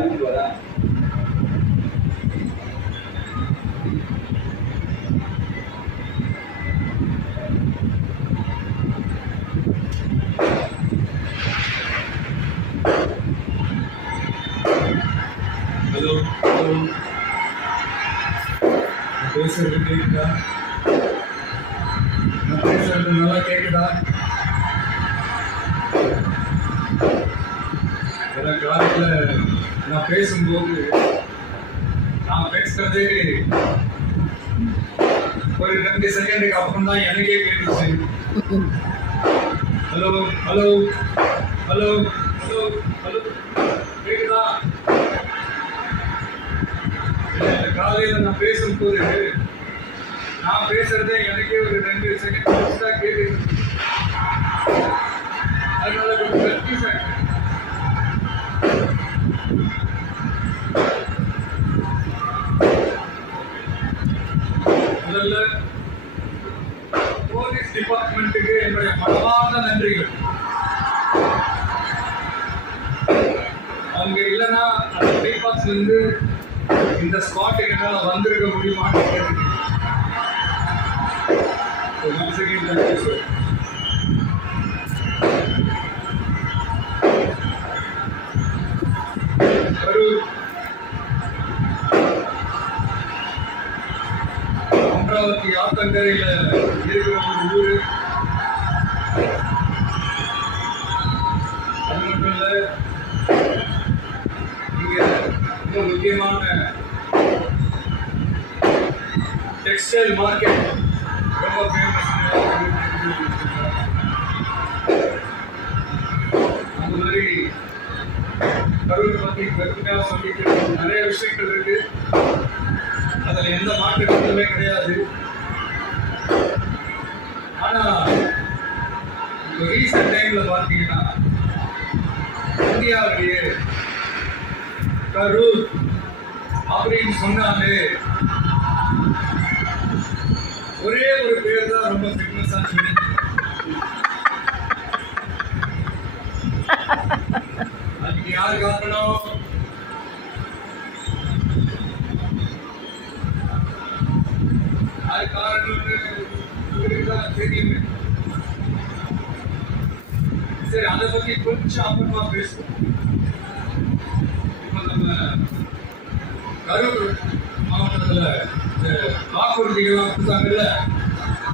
அறிவிப்பாரா? Hello hello, பேசுறது கேட்குதா? நான் பேசுறது நல்லா கேட்குதா? எனக்கு காலத்தில் நான் பேசும்போது நான் பேசுறது ஒரு 2 செகண்டுக்கு அப்புறம் தான் எனக்கே கேட்டுச்சு. Hello hello hello hello hello, கேட்குதா? காலையில் நான் பேசும்போது நான் பேசுறதே எனக்கே ஒரு 2 செகண்ட் தான் கேட்டு, அதனால கொஞ்சம் கன்ஃபியூஸ் ஆகிட்டேன். முதல்ல போலீஸ் டிபார்ட்மெண்ட்டுக்கு என்னுடைய மனமார்ந்த நன்றிகள். அவங்க இல்லைன்னா அந்த பைபாஸ்ல இருந்து இந்த ஸ்பாட்டுக்கு என்னால் வந்திருக்க முடியுமான்னு கேட்டு அமராவதி ஆத்தங்கரையில் இருக்கிற ஒரு ஊர். அது மட்டும் இல்லை, இங்கே ரொம்ப முக்கியமான டெக்ஸ்டைல் மார்க்கெட் ரொம்ப ஃபேமஸ். அந்த மாதிரி கரூர் பற்றி பெருமையாக சொல்லிட்டு நிறைய விஷயங்கள் இருக்கு. அதில் எந்த மாற்று கருத்துமே கிடையாது. ஆனால் இப்போ ரீசெண்ட் டைமில் பார்த்தீங்கன்னா இந்தியாவிலேயே கரூர் அப்படின்னு சொன்னாலே ஒரே ஒரு பேர் தான் ரொம்ப ஃபேமஸாக சொல்லி, அதுக்கு யார் காரணம்? அது காரணம்னு தெரியுமே. சரி, அதை பத்தி கொஞ்சம் அப்புறமா பேசுவோம். இப்போ நம்ம கரூர் மாவட்டத்தில் வாக்குறுதிகள்லாம் கொடுத்தாங்கல்ல,